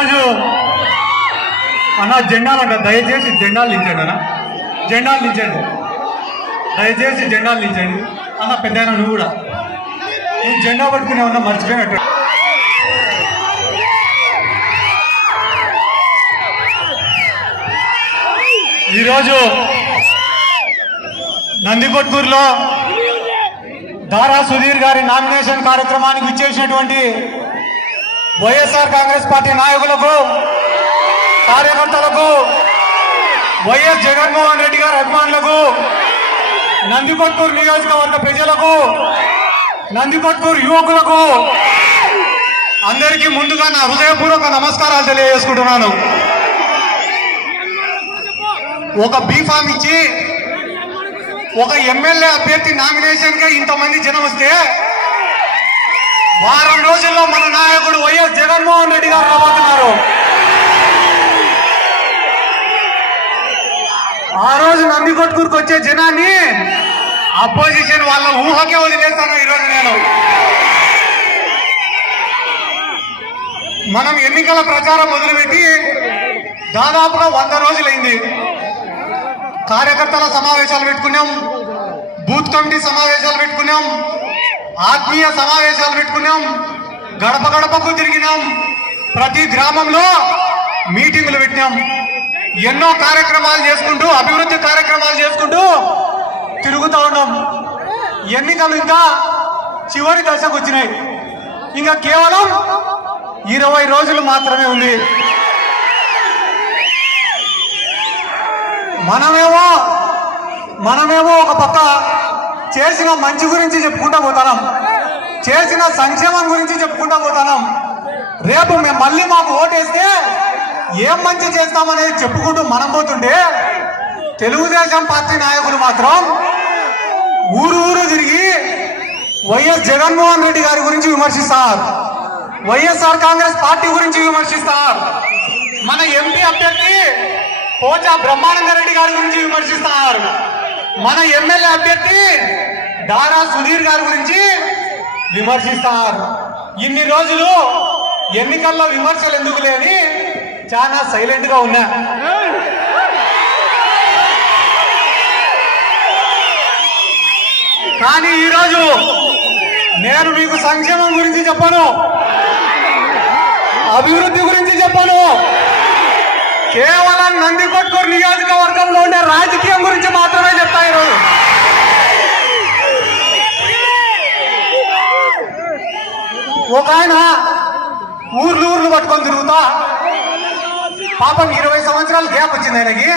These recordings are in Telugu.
ఈరోజు అన్న జెండాలు అంట దయచేసి జెండాలు నించండి అన్న జెండాలు ఇచ్చండి దయచేసి జెండాలు నించండి అన్న పెద్ద నువ్వు కూడా నువ్వు జెండా పట్టుకునే ఉన్నా మర్చిపోయినట్టు ఈరోజు నందికొట్కూరులో దారా సుధీర్ గారి నామినేషన్ కార్యక్రమానికి ఇచ్చేసినటువంటి వైఎస్ఆర్ కాంగ్రెస్ పార్టీ నాయకులకు కార్యకర్తలకు వైఎస్ జగన్మోహన్ రెడ్డి గారి అభిమానులకు నందికొట్కూరు నియోజకవర్గ ప్రజలకు నందికొట్కూరు యువకులకు అందరికీ ముందుగా నా హృదయపూర్వక నమస్కారాలు తెలియజేసుకుంటున్నాను ఒక బీఫామ్ ఇచ్చి ఒక ఎమ్మెల్యే అభ్యర్థి నామినేషన్గా ఇంతమంది జనం వస్తే వారం రోజుల్లో మన నాయకుడు వైఎస్ జగన్మోహన్ రెడ్డి గారు రాబోతున్నారు ఆ రోజు నందికొట్కూరుకు వచ్చే జనాన్ని అపోజిషన్ వాళ్ళ ఊహకే వదిలేస్తాను ఈరోజు నేను మనం ఎన్నికల ప్రచారం మొదలుపెట్టి దాదాపుగా వంద రోజులైంది కార్యకర్తల సమావేశాలు పెట్టుకున్నాం బూత్ కమిటీ సమావేశాలు పెట్టుకున్నాం ఆత్మీయ సమావేశాలు పెట్టుకున్నాం గడప గడపకు తిరిగినాం ప్రతి గ్రామంలో మీటింగులు పెట్టినాం ఎన్నో కార్యక్రమాలు చేసుకుంటూ అభివృద్ధి కార్యక్రమాలు చేసుకుంటూ తిరుగుతూ ఉన్నాం ఎన్నికలు ఇంకా చివరి దశకు వచ్చినాయి ఇంకా కేవలం ఇరవై రోజులు మాత్రమే ఉంది మనమేమో మనమేమో ఒక పక్క చేసిన మంచి గురించి చెప్పుకుంటా పోతాం చేసిన సంక్షేమం గురించి చెప్పుకుంటా పోతాం రేపు మేము మళ్ళీ మాకు ఓటేస్తే ఏం మంచి చేస్తామనేది చెప్పుకుంటూ మనం పోతుంటే తెలుగుదేశం పార్టీ నాయకులు మాత్రం ఊరు ఊరు తిరిగి వైఎస్ జగన్మోహన్ రెడ్డి గారి గురించి విమర్శిస్తారు వైఎస్ఆర్ కాంగ్రెస్ పార్టీ గురించి విమర్శిస్తారు మన ఎంపీ అభ్యర్థి కోచా బ్రహ్మానంద రెడ్డి గారి గురించి విమర్శిస్తారు మన ఎమ్మెల్యే అభ్యర్థి దారా సుధీర్ గారి గురించి విమర్శిస్తారు ఇన్ని రోజులు ఎన్నికల్లో విమర్శలు ఎందుకు లేని చాలా సైలెంట్ గా ఉన్నా కానీ ఈరోజు నేను మీకు సంక్షేమం గురించి చెప్పను అభివృద్ధి గురించి చెప్పను కేవలం నందికొట్కూరు నియోజకవర్గంలో ఉండే రాజకీయం గురించి మాత్రమే చెప్తా ఈరోజు ఒక ఆయన ఊర్లు ఊర్లు పట్టుకొని తిరుగుతా పాపం ఇరవై సంవత్సరాలు గ్యాప్ వచ్చింది ఆయనకి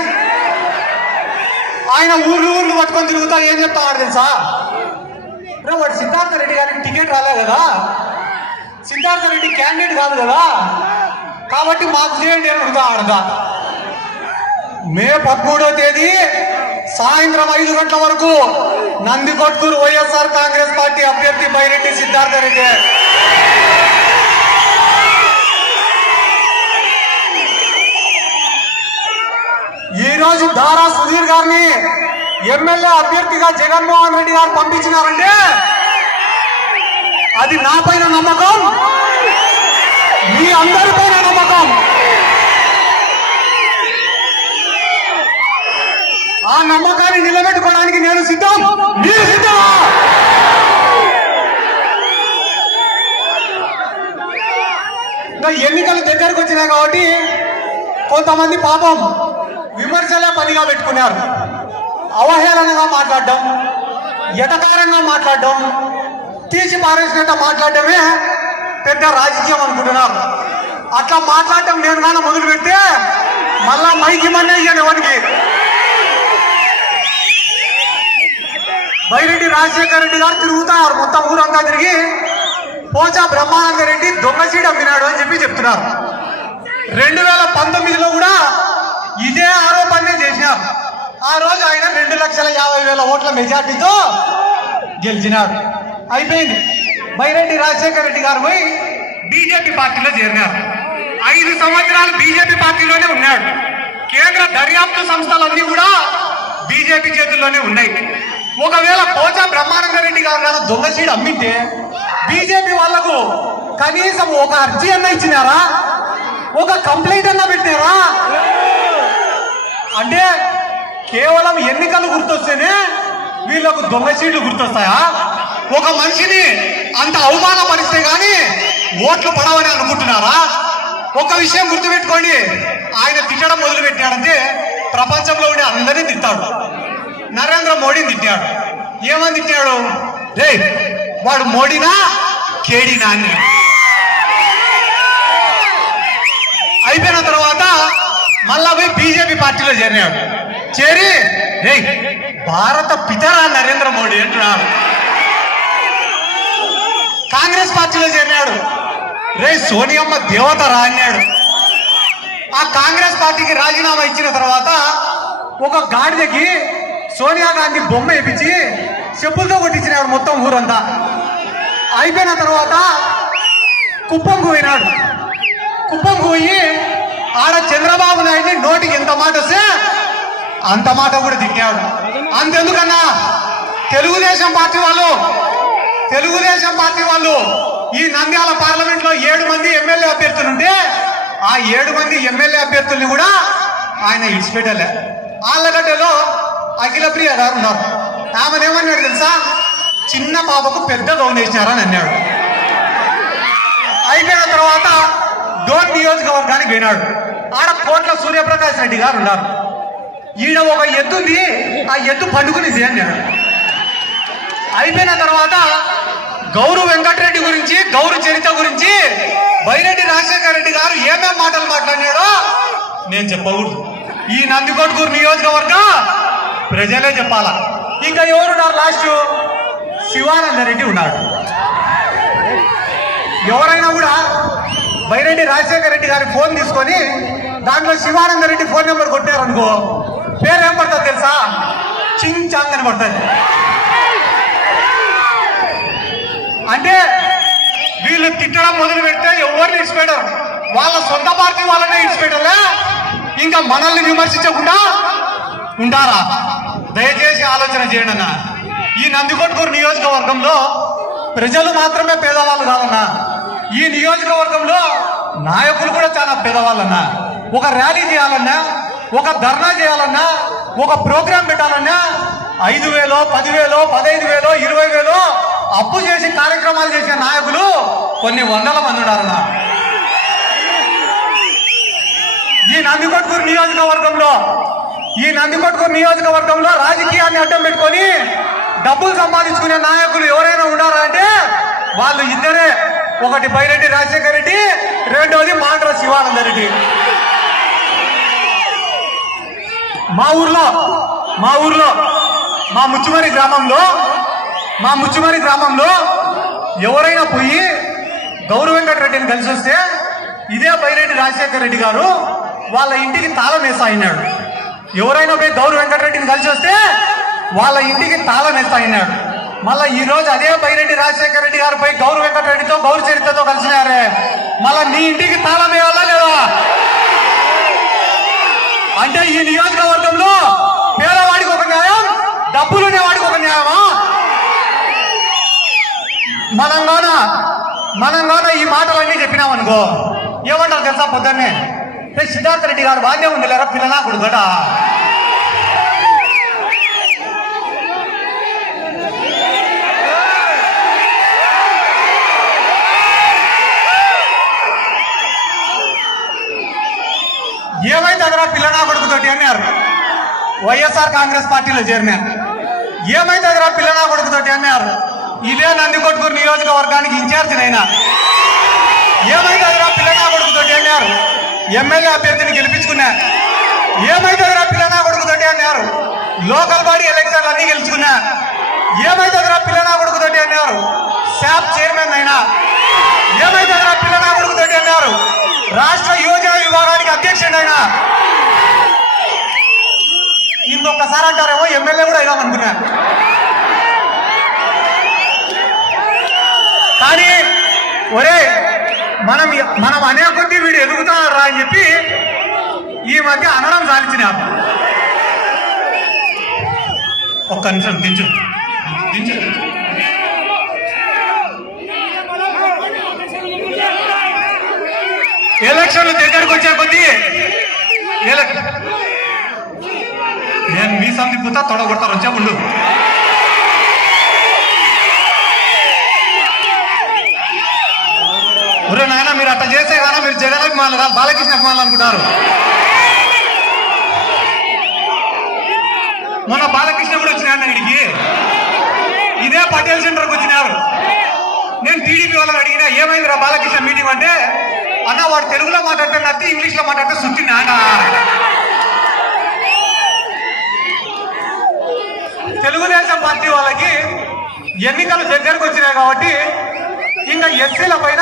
ఆయన ఊర్లు ఊర్లు పట్టుకొని తిరుగుతా ఏం చెప్తాడు తెలుసా రే వాడు సిద్ధార్థ రెడ్డి గారికి టికెట్ రాలే కదా సిద్ధార్థ రెడ్డి క్యాండిడేట్ కాదు కదా కాబట్టి మాకు చేయండి నేను ఆడదా మే పదమూడో తేదీ సాయంత్రం ఐదు గంటల వరకు నందికొట్కూరు వైఎస్ఆర్ కాంగ్రెస్ పార్టీ అభ్యర్థి బైరెడ్డి సిద్ధార్థ రెడ్డి ఈరోజు దారా సుధీర్ గారిని ఎమ్మెల్యే అభ్యర్థిగా జగన్మోహన్ రెడ్డి గారు పంపించినారంటే అది నా పైన నమ్మకం మీ అందరిపైన నమ్మకం ఆ నమ్మకాన్ని నిలబెట్టుకోవడానికి నేను సిద్ధం మీరు సిద్ధమా ఎన్నికలు దగ్గరకు వచ్చినాయి కాబట్టి కొంతమంది పాపం విమర్శలే పనిగా పెట్టుకున్నారు అవహేళనగా మాట్లాడడం ఎటకారంగా మాట్లాడడం తీసి పారేసినట్టు మాట్లాడటమే పెద్ద రాజకీయం అనుకుంటున్నారు అట్లా మాట్లాడటం నేను కానీ మొదలు పెడితే మళ్ళా మైకి మన్నేయండి వాడికి బైరెడ్డి రాజశేఖర రెడ్డి గారు తిరుగుతున్నారు మొత్తం ఊరంతా తిరిగి పోచా బ్రహ్మానంద రెడ్డి దొంగ సీట్ అమ్మినాడు అని చెప్పి చెప్తున్నారు రెండు వేల పంతొమ్మిదిలో కూడా ఇదే ఆరోపణనే చేసినారు ఆ రోజు ఆయన రెండు లక్షల యాభై వేల ఓట్ల మెజార్టీతో గెలిచినారు అయిపోయింది బైరెడ్డి రాజశేఖర రెడ్డి గారు పోయి బీజేపీ పార్టీలో చేరినారు ఐదు సంవత్సరాలు బీజేపీ పార్టీలోనే ఉన్నాడు కేంద్ర దర్యాప్తు సంస్థలన్నీ కూడా బీజేపీ చేతుల్లోనే ఉన్నాయి ఒకవేళ పోచా బ్రహ్మానంద రెడ్డి గారు కదా దొంగ సీడ్ అమ్మితే బీజేపీ వాళ్లకు కనీసం ఒక అర్జీ అన్న ఇచ్చినారా ఒక కంప్లైంట్ అన్న పెట్టినారా అంటే కేవలం ఎన్నికలు గుర్తొస్తేనే వీళ్ళకు దొంగ సీట్లు గుర్తొస్తాయా ఒక మనిషిని అంత అవమానపరిస్తే గాని ఓట్లు పడవని అనుకుంటున్నారా ఒక విషయం గుర్తుపెట్టుకోండి ఆయన తిట్టడం మొదలుపెట్టాడంటే ప్రపంచంలో ఉండే అందరినీ తిట్టాడు నరేంద్ర మోడీని తిట్టాడు ఏమని తిట్టాడు రే వాడు మోడీనా కేడీనా అని అయిపోయిన తర్వాత మళ్ళా పోయి బీజేపీ పార్టీలో చేరినాడు చేరి రే భారత పితరా నరేంద్ర మోడీ అంటున్నాడు కాంగ్రెస్ పార్టీలో చేరినాడు రే సోనియమ్మ దేవత రా ఆ కాంగ్రెస్ పార్టీకి రాజీనామా ఇచ్చిన తర్వాత ఒక గాడిదకి సోనియా గాంధీ బొమ్మ వేపించి చెప్పులతో కొట్టించినాడు మొత్తం ఊరంతా అయిపోయిన తర్వాత కుప్పం పోయినాడు కుప్పం పోయి ఆడ చంద్రబాబు నాయుడిని నోటికి ఎంత మాట వస్తే అంత మాట కూడా తిట్టాడు అంతెందుకన్నా తెలుగుదేశం పార్టీ వాళ్ళు తెలుగుదేశం పార్టీ వాళ్ళు ఈ నంద్యాల పార్లమెంట్ లో ఏడు మంది ఎమ్మెల్యే అభ్యర్థులు ఉంటే ఆ ఏడు మంది ఎమ్మెల్యే అభ్యర్థుల్ని కూడా ఆయన ఇచ్చిపెట్టలే ఆళ్ళగడ్డలో అఖిల ప్రియ గారు ఉన్నారు ఏమన్నాడు తెలుసా చిన్న పాపకు పెద్ద డౌన్ వేసినారని అన్నాడు అయిపోయిన తర్వాత డోన్ నియోజకవర్గానికి పోయినాడు ఆడ కోట్ల సూర్యప్రకాష్ రెడ్డి గారు ఉన్నారు ఈడ ఒక ఎద్దుంది ఆ ఎద్దు పండుకునిది అన్నాడు అయిపోయిన తర్వాత గౌరవ వెంకటరెడ్డి గురించి గౌరవ చరిత్ర గురించి బైరెడ్డి రాజశేఖర రెడ్డి గారు ఏమేం మాటలు మాట్లాడినాడో నేను చెప్పకూడదు ఈ నందికొట్కూరు నియోజకవర్గం ప్రజలే చెప్పాలా ఇంకా ఎవరున్నారు లాస్ట్ శివానంద రెడ్డి ఉన్నాడు ఎవరైనా కూడా బైరెడ్డి రాజశేఖర రెడ్డి గారి ఫోన్ తీసుకొని దాంట్లో శివానంద రెడ్డి ఫోన్ నెంబర్ కొట్టారనుకో పేరు ఏం పడుతుంది తెలుసా చింగ్ చాంగ్ అని పడుతుంది అంటే వీళ్ళు తిట్టడం మొదలు పెడితే ఎవరిని ఇచ్చిపెట్టరు వాళ్ళ సొంత పార్టీ వాళ్ళనే ఇచ్చిపెట్టరా ఇంకా మనల్ని విమర్శించకుండా ఉంటారా దయచేసి ఆలోచన చేయండి అన్న ఈ నందికొట్కూరు నియోజకవర్గంలో ప్రజలు మాత్రమే పేదవాళ్ళు కాదన్నా ఈ నియోజకవర్గంలో నాయకులు కూడా చాలా పేదవాళ్ళన్నా ఒక ర్యాలీ చేయాలన్నా ఒక ధర్నా చేయాలన్నా ఒక ప్రోగ్రాం పెట్టాలన్నా ఐదు వేలో పదివేలో పదహైదు వేలో ఇరవై వేలో అప్పు చేసి కార్యక్రమాలు చేసే నాయకులు కొన్ని వందల మంది ఉన్నారన్న ఈ నందికొట్కూరు నియోజకవర్గంలో ఈ నందికొట్కూరు నియోజకవర్గంలో రాజకీయాన్ని అడ్డం పెట్టుకొని డబ్బులు సంపాదించుకునే నాయకులు ఎవరైనా ఉన్నారంటే వాళ్ళు ఇద్దరే ఒకటి బైరెడ్డి రాజశేఖర రెడ్డి రెండవది మాండ్ర శివానంద రెడ్డి మా ఊర్లో మా ఊర్లో మా ముచ్చుమరి గ్రామంలో మా ముచ్చిమారి గ్రామంలో ఎవరైనా పోయి గౌరవ వెంకటరెడ్డిని కలిసి వస్తే ఇదే బైరెడ్డి రాజశేఖర రెడ్డి గారు వాళ్ళ ఇంటికి తాళం వేస్తాయన్నాడు ఎవరైనా పోయి గౌరవ వెంకటరెడ్డిని కలిసి వస్తే వాళ్ళ ఇంటికి తాళం వేస్తాయన్నాడు మళ్ళీ ఈ రోజు అదే బైరెడ్డి రాజశేఖర రెడ్డి గారు పోయి గౌరవ వెంకటరెడ్డితో గౌరవ చరిత్రతో కలిసినారే మళ్ళీ నీ ఇంటికి తాళం వేయాలా లేదా అంటే ఈ నియోజకవర్గంలో పేదవాడికి ఒక న్యాయం డబ్బులునే వాడికి ఒక న్యాయమా మనంగాన మనంగాన ఈ మాటలన్నీ చెప్పినామనుకో ఏమంటారు తెలుసా పొద్దున్నే సిద్ధార్థ రెడ్డి గారు బాధ్యం ఉంది లేరా పిల్లనా కొడుకుట ఏమైతే అదరా పిల్లనా కొడుకుతోటి అన్నారు వైఎస్ఆర్ కాంగ్రెస్ పార్టీలో చేరినారు ఏమైతే అదరా పిల్లనా కొడుకుతోటి అన్నారు ఇదే నందికొట్కూరు నియోజకవర్గానికి ఇన్ఛార్జ్ నైనా ఏమైతుందిరా పిల్లనా కొడుకుతో అన్నారు ఎమ్మెల్యే అభ్యర్థిని గెలిపించుకున్నా ఏమైతుందిరా పిల్లనా కొడుకుతో అన్నారు లోకల్ బాడీ ఎలక్షన్లు అన్నీ గెలుచుకున్నా ఏమైతుందిరా పిల్లనా కొడుకుతో అన్నారు శాప్ చైర్మన్ అయినా ఏమైతుందిరా పిల్లనా కొడుకుతో అన్నారు రాష్ట్ర యువజన విభాగానికి అధ్యక్షుడైనా ఇంకొకసారి అంటారేమో ఎమ్మెల్యే కూడా అయినామనుకున్నా కానీ ఒరే మనం మనం అనే కొద్దీ వీడు ఎదుగుతారా అని చెప్పి ఈ మధ్య అనడం సాధించిన ఒక్క నిమిషం దించు దించు ఎలక్షన్లు దగ్గరకు వచ్చే కొద్దీ నేను మీ సంది పుత్త తొడగొడతారు వచ్చే ముందు ఒరే నాయన మీరు అట్లా చేస్తే కానీ మీరు అభిమానులు కాదు బాలకృష్ణ అభిమానులు అనుకుంటారు మొన్న బాలకృష్ణ కూడా వచ్చినాయన్న అడిగి ఇదే పటేల్ సెంటర్ వచ్చినారు నేను టీడీపీ వాళ్ళని అడిగినా ఏమైందిరా బాలకృష్ణ మీటింగ్ అంటే అన్న వాడు తెలుగులో మాట్లాడతాడు ఇంగ్లీష్ ఇంగ్లీష్లో మాట్లాడితే సుత్తి నాన్న తెలుగుదేశం పార్టీ వాళ్ళకి ఎన్నికలు దగ్గరకు వచ్చినాయి కాబట్టి ఇంకా ఎస్సీల పైన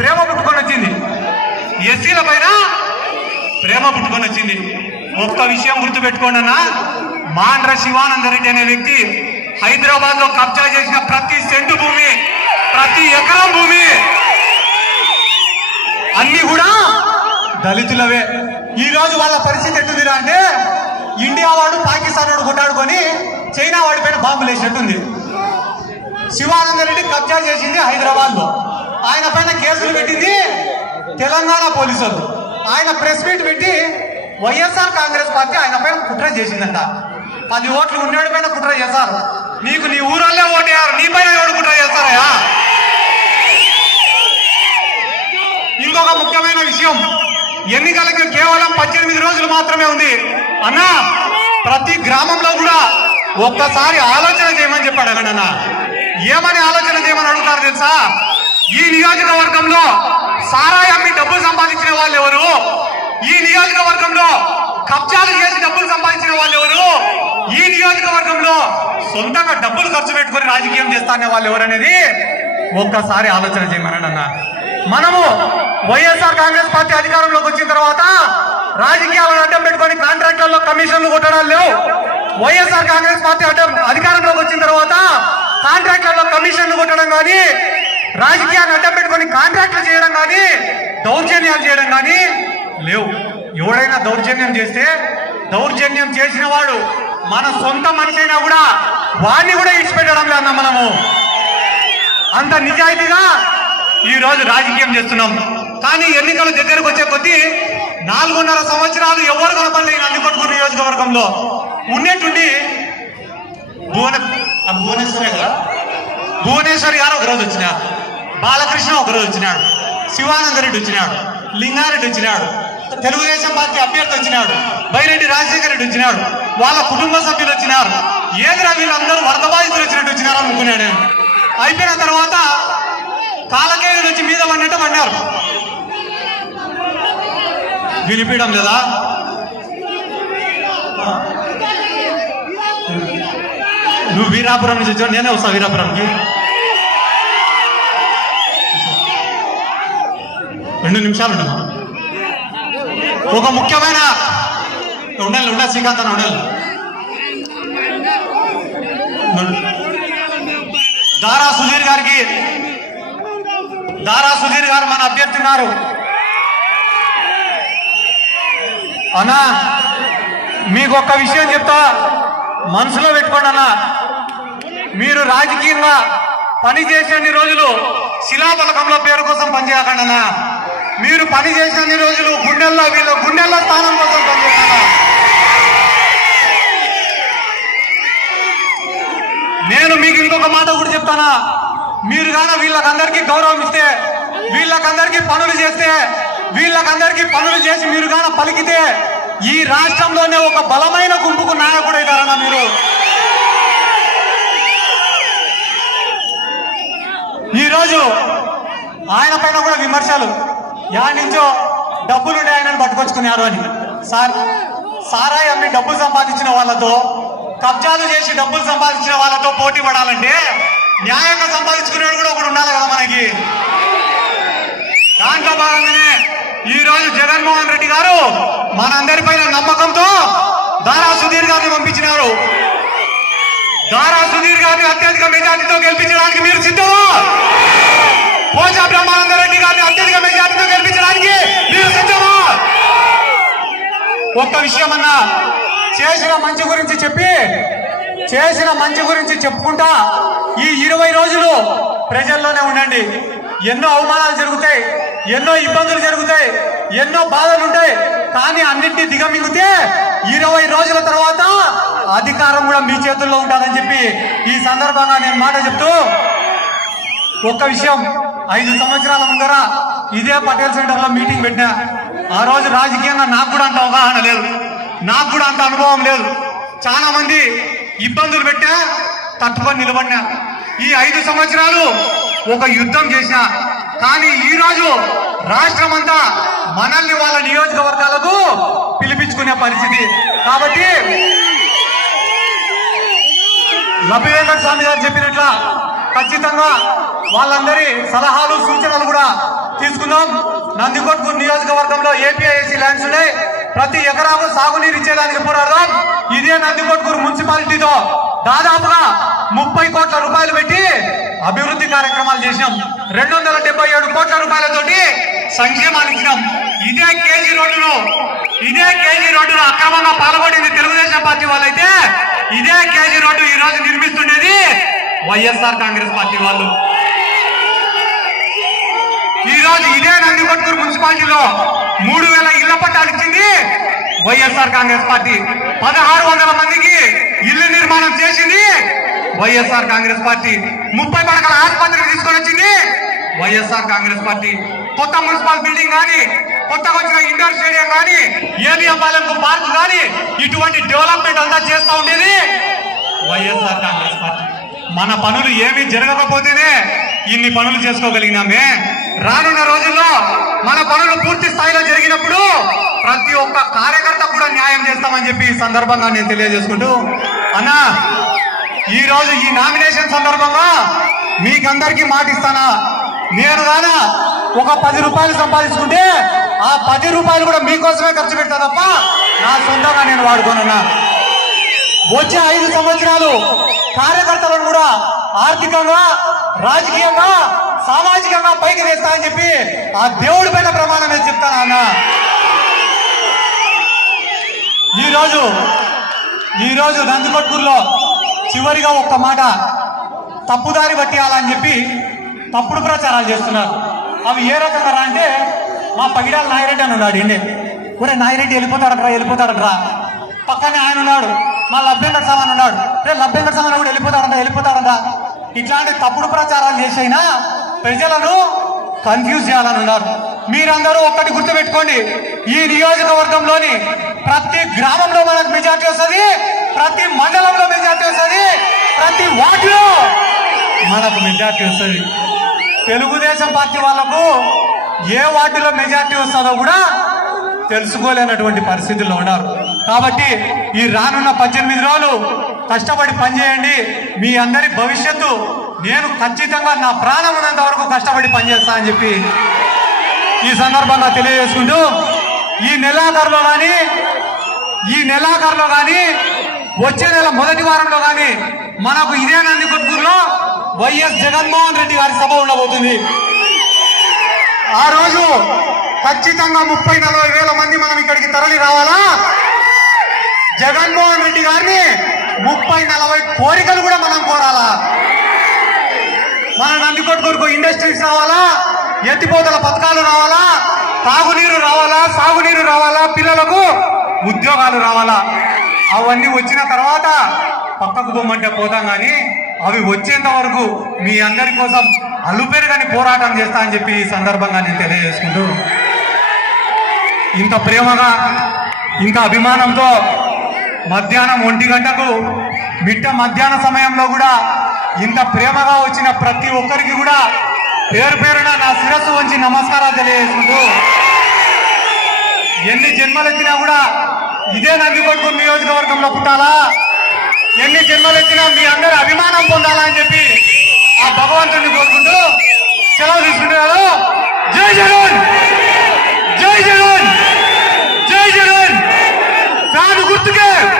ప్రేమ పుట్టుకొని వచ్చింది ఎస్సీల పైన ప్రేమ పుట్టుకొని వచ్చింది ఒక్క విషయం గుర్తుపెట్టుకోండి అన్న మాండ్ర శివానంద రెడ్డి అనే వ్యక్తి హైదరాబాద్ లో కబ్జా చేసిన ప్రతి సెంటు భూమి ప్రతి ఎకరం భూమి అన్ని కూడా దళితులవే ఈ రోజు వాళ్ళ పరిస్థితి ఎట్టుందిరా అంటే ఇండియా వాడు పాకిస్తాన్ వాడు కొట్టాడుకొని చైనా వాడిపైన బాంబులు వేసినట్టుంది శివానంద రెడ్డి కబ్జా చేసింది హైదరాబాద్ లో ఆయన పైన కేసులు పెట్టింది తెలంగాణ పోలీసులు ఆయన ప్రెస్ మీట్ పెట్టి వైఎస్ఆర్ కాంగ్రెస్ పార్టీ ఆయన పైన కుట్ర చేసిందంట పది ఓట్లు ఉండేవాడి పైన కుట్ర చేశారు నీకు నీ ఊరల్లే ఓటేయారు నీ పైన ఎవడు కుట్ర చేస్తారయా ఇంకొక ముఖ్యమైన విషయం ఎన్నికలకి కేవలం పద్దెనిమిది రోజులు మాత్రమే ఉంది అన్నా ప్రతి గ్రామంలో కూడా ఒక్కసారి ఆలోచన చేయమని చెప్పాడు అన్న ఏమని ఆలోచన చేయమని అడుగుతారు తెలుసా ఈ నియోజకవర్గంలో సారాయి అమ్మి డబ్బులు సంపాదించిన వాళ్ళు ఎవరు ఈ నియోజకవర్గంలో కబ్జాలు చేసి డబ్బులు సంపాదించిన వాళ్ళు ఎవరు ఈ నియోజకవర్గంలో సొంతంగా డబ్బులు ఖర్చు పెట్టుకుని రాజకీయం చేస్తానే వాళ్ళు ఎవరనేది ఒక్కసారి ఆలోచన చేయమనండి మనము వైఎస్ఆర్ కాంగ్రెస్ పార్టీ అధికారంలోకి వచ్చిన తర్వాత రాజకీయాలను అడ్డం పెట్టుకొని కాంట్రాక్టర్లో కమిషన్లు కొట్టడాలు లేవు వైఎస్ఆర్ కాంగ్రెస్ పార్టీ అడ్డం అధికారంలోకి వచ్చిన తర్వాత కాంట్రాక్టర్లో కమిషన్లు కొట్టడం కానీ రాజకీయాన్ని అడ్డం పెట్టుకొని కాంట్రాక్ట్లు చేయడం కానీ దౌర్జన్యాలు చేయడం కానీ లేవు ఎవడైనా దౌర్జన్యం చేస్తే దౌర్జన్యం చేసిన వాడు మన సొంత మనిషి అయినా కూడా వాడిని కూడా ఇచ్చిపెట్టడం లేదన్న మనము అంత నిజాయితీగా ఈరోజు రాజకీయం చేస్తున్నాం కానీ ఎన్నికలు దగ్గరకు వచ్చే కొద్దీ నాలుగున్నర సంవత్సరాలు ఎవరు కనపడలేదు అందుకొట్టుకున్న నియోజకవర్గంలో ఉన్నట్టుండి భువన భువనేశ్వరే కదా భువనేశ్వర్ గారు ఒకరోజు వచ్చిన బాలకృష్ణ ఒకరోజు వచ్చినాడు శివానందరెడ్డి వచ్చినాడు లింగారెడ్డి వచ్చినాడు తెలుగుదేశం పార్టీ అభ్యర్థి వచ్చినాడు బైరెడ్డి రాజశేఖర రెడ్డి వచ్చినాడు వాళ్ళ కుటుంబ సభ్యులు వచ్చినారు ఏంద్రా వీళ్ళందరూ వరద బాధితులు వచ్చినట్టు వచ్చినారు అనుకున్నాడు అయిపోయిన తర్వాత కాలకేయులు వచ్చి మీద పడినట్టు పడినారు వినిపించడం లేదా నువ్వు వీరాపురం నుంచి వచ్చావు నేనే వస్తా వీరాపురంకి రెండు నిమిషాలు ఒక ముఖ్యమైన ఉండాలి ఉండాలి శ్రీకాంత్ అని ఉండాలి దారా సుధీర్ గారికి దారా సుధీర్ గారు మన అభ్యర్థిన్నారు అన్నా మీకు ఒక్క విషయం చెప్తా మనసులో పెట్టుకోండి అన్న మీరు రాజకీయంగా పనిచేసే రోజులు శిలాఫలకంలో పేరు కోసం పనిచేయకండి అన్నా మీరు పని చేసిన రోజులు గుండెల్లో వీళ్ళ గుండెల్లో స్థానం కోసం నేను మీకు ఇంకొక మాట కూడా చెప్తానా మీరు కానీ వీళ్ళకందరికీ గౌరవం ఇస్తే వీళ్ళకందరికీ పనులు చేస్తే వీళ్ళకందరికీ పనులు చేసి మీరు కానీ పలికితే ఈ రాష్ట్రంలోనే ఒక బలమైన గుంపుకు నాయకుడు అవుతారన్న మీరు ఈరోజు ఆయన పైన కూడా విమర్శలు యా నుంచో డబ్బులు ఉన్నాయని పట్టుకొచ్చుకున్నారు అని సార్ సారాయి అమ్మి డబ్బులు సంపాదించిన వాళ్ళతో కబ్జాలు చేసి డబ్బులు సంపాదించిన వాళ్ళతో పోటీ పడాలంటే న్యాయంగా సంపాదించుకునేవాడు కూడా ఒకడు ఉండాలి కదా మనకి దాంట్లో భాగంగానే ఈ రోజు జగన్మోహన్ రెడ్డి గారు పైన నమ్మకంతో దారా సుధీర్ గారిని పంపించినారు దారా సుధీర్ గారిని అత్యధిక మెజార్టీతో గెలిపించడానికి మీరు సిద్ధమా పోచా బ్రహ్మానందరెడ్డి రెడ్డి గారిని అత్యధిక మెజార్టీతో ఒక్క విషయం అన్నా చేసిన మంచి గురించి చెప్పి చేసిన మంచి గురించి చెప్పుకుంటా ఈ ఇరవై రోజులు ప్రజల్లోనే ఉండండి ఎన్నో అవమానాలు జరుగుతాయి ఎన్నో ఇబ్బందులు జరుగుతాయి ఎన్నో బాధలు ఉంటాయి కానీ అన్నింటినీ దిగమింగితే ఇరవై రోజుల తర్వాత అధికారం కూడా మీ చేతుల్లో ఉంటుందని చెప్పి ఈ సందర్భంగా నేను మాట చెప్తూ ఒక్క విషయం ఐదు సంవత్సరాల ముందర ఇదే పటేల్ సెంటర్లో మీటింగ్ పెట్టినా ఆ రోజు రాజకీయంగా నాకు కూడా అంత అవగాహన లేదు నాకు కూడా అంత అనుభవం లేదు చాలా మంది ఇబ్బందులు పెట్టా తట్టుకొని నిలబడినా ఈ ఐదు సంవత్సరాలు ఒక యుద్ధం చేసిన కానీ ఈ రోజు రాష్ట్రం అంతా మనల్ని వాళ్ళ నియోజకవర్గాలకు పిలిపించుకునే పరిస్థితి కాబట్టి లభ్యవేంకట స్వామి గారు చెప్పినట్లా ఖచ్చితంగా వాళ్ళందరి సలహాలు సూచనలు కూడా తీసుకుందాం నందికొట్కూరు నియోజకవర్గంలో ఏపీఐసి ల్యాండ్స్ ఉన్నాయి ప్రతి ఎకరాకు సాగునీరు ఇచ్చేదానికి పోరాడదాం ఇదే నందికొట్కూరు మున్సిపాలిటీతో దాదాపుగా ముప్పై కోట్ల రూపాయలు పెట్టి అభివృద్ధి కార్యక్రమాలు చేసినాం రెండు వందల డెబ్బై ఏడు కోట్ల రూపాయలతోటి సంక్షేమాలు ఇచ్చినాం ఇదే కేజీ రోడ్డులో ఇదే కేజీ రోడ్డులో అక్రమంగా పాల్గొనింది తెలుగుదేశం పార్టీ వాళ్ళైతే ఇదే కేజీ రోడ్డు ఈ రోజు నిర్మిస్తుండేది వైఎస్ఆర్ కాంగ్రెస్ పార్టీ వాళ్ళు ఈరోజు ఇదే నందికొట్కూరు మున్సిపాలిటీలో మూడు వేల ఇళ్ల పట్టాలు ఇచ్చింది వైఎస్ఆర్ కాంగ్రెస్ పార్టీ పదహారు వందల మందికి ఇల్లు నిర్మాణం చేసింది వైఎస్ఆర్ కాంగ్రెస్ పార్టీ ముప్పై పడకల ఆసుపత్రికి తీసుకొని వచ్చింది వైఎస్ఆర్ కాంగ్రెస్ పార్టీ కొత్త మున్సిపల్ బిల్డింగ్ కానీ కొత్తగా వచ్చిన ఇండోర్ స్టేడియం కానీ ఏబిఎంపాలెంకు పార్క్ కానీ ఇటువంటి డెవలప్మెంట్ అంతా చేస్తూ ఉండేది వైఎస్ఆర్ కాంగ్రెస్ పార్టీ మన పనులు ఏమీ జరగకపోతేనే ఇన్ని పనులు చేసుకోగలిగినామే రానున్న రోజుల్లో మన పనులు పూర్తి స్థాయిలో జరిగినప్పుడు ప్రతి ఒక్క కార్యకర్త కూడా న్యాయం చేస్తామని చెప్పి ఈ సందర్భంగా నేను తెలియజేసుకుంటూ అన్నా ఈ రోజు ఈ నామినేషన్ సందర్భంగా మీకందరికీ మాటిస్తానా నేను కాదా ఒక పది రూపాయలు సంపాదించుకుంటే ఆ పది రూపాయలు కూడా మీకోసమే ఖర్చు పెడతా తప్ప నా సొంతంగా నేను వాడుకోనున్నా వచ్చే ఐదు సంవత్సరాలు కార్యకర్తలను కూడా ఆర్థికంగా రాజకీయంగా సామాజికంగా పైకి వేస్తా అని చెప్పి ఆ దేవుడి పైన ప్రమాణం వేసి చెప్తాను అన్న ఈరోజు ఈరోజు నందికొట్కూరులో చివరిగా ఒక్క మాట తప్పుదారి పట్టేయాలని చెప్పి తప్పుడు ప్రచారాలు చేస్తున్నారు అవి ఏ రకంగా అంటే మా పగిడాల నాయిరెడ్డి అని ఉన్నాడు ఇండి ఒరే రా వెళ్ళిపోతాడట్రా వెళ్ళిపోతాడట్రా పక్కనే ఆయన ఉన్నాడు మా లభ్యేంద్ర సమాన్ ఉన్నాడు రే లభ్యేంద్ర సమాన్ కూడా వెళ్ళిపోతాడంట వెళ్ళిపోతాడంట ఇట్లాంటి తప్పుడు ప్రచారాలు చేసైనా ప్రజలను కన్ఫ్యూజ్ చేయాలని ఉన్నారు మీరందరూ ఒక్కటి గుర్తుపెట్టుకోండి ఈ నియోజకవర్గంలోని ప్రతి గ్రామంలో మనకు మెజార్టీ వస్తుంది ప్రతి మండలంలో మెజార్టీ వస్తుంది ప్రతి వార్డులో మనకు మెజార్టీ వస్తుంది తెలుగుదేశం పార్టీ వాళ్ళకు ఏ వార్డులో మెజార్టీ వస్తుందో కూడా తెలుసుకోలేనటువంటి పరిస్థితుల్లో ఉన్నారు కాబట్టి ఈ రానున్న పద్దెనిమిది రోజులు కష్టపడి పనిచేయండి మీ అందరి భవిష్యత్తు నేను ఖచ్చితంగా నా ప్రాణం ఉన్నంత వరకు కష్టపడి పనిచేస్తా అని చెప్పి ఈ సందర్భంగా తెలియజేసుకుంటూ ఈ నెలాఖరులో కానీ ఈ నెలాఖరులో కానీ వచ్చే నెల మొదటి వారంలో కానీ మనకు ఇదే నంది నందికొట్కూరులో వైఎస్ జగన్మోహన్ రెడ్డి గారి సభ ఉండబోతుంది ఆ రోజు ఖచ్చితంగా ముప్పై నలభై వేల మంది మనం ఇక్కడికి తరలి రావాలా జగన్మోహన్ రెడ్డి గారిని ముప్పై నలభై కోరికలు కూడా మనం కోరాలా మన నందికోట కొరకు ఇండస్ట్రీస్ రావాలా ఎత్తిపోతల పథకాలు రావాలా తాగునీరు రావాలా సాగునీరు రావాలా పిల్లలకు ఉద్యోగాలు రావాలా అవన్నీ వచ్చిన తర్వాత పక్కకు బొమ్మంటే పోతాం కానీ అవి వచ్చేంత వరకు మీ అందరి కోసం అలుపెరగని పోరాటం చేస్తా అని చెప్పి ఈ సందర్భంగా నేను తెలియజేసుకుంటూ ఇంత ప్రేమగా ఇంత అభిమానంతో మధ్యాహ్నం ఒంటి గంటకు మిట్ట మధ్యాహ్న సమయంలో కూడా ఇంత ప్రేమగా వచ్చిన ప్రతి ఒక్కరికి కూడా పేరు పేరున నా శిరస్సు వంచి నమస్కారాలు తెలియజేసుకుంటూ ఎన్ని జన్మలెత్తినా కూడా ఇదే నందికొట్టు నియోజకవర్గంలో పుట్టాలా ఎన్ని జన్మలెత్తినా మీ అందరి అభిమానం పొందాలా అని చెప్పి ఆ భగవంతుడిని కోరుకుంటూ సెలవు తీసుకుంటున్నారు జై జగన్ జై జగన్ கொடுத்துக்க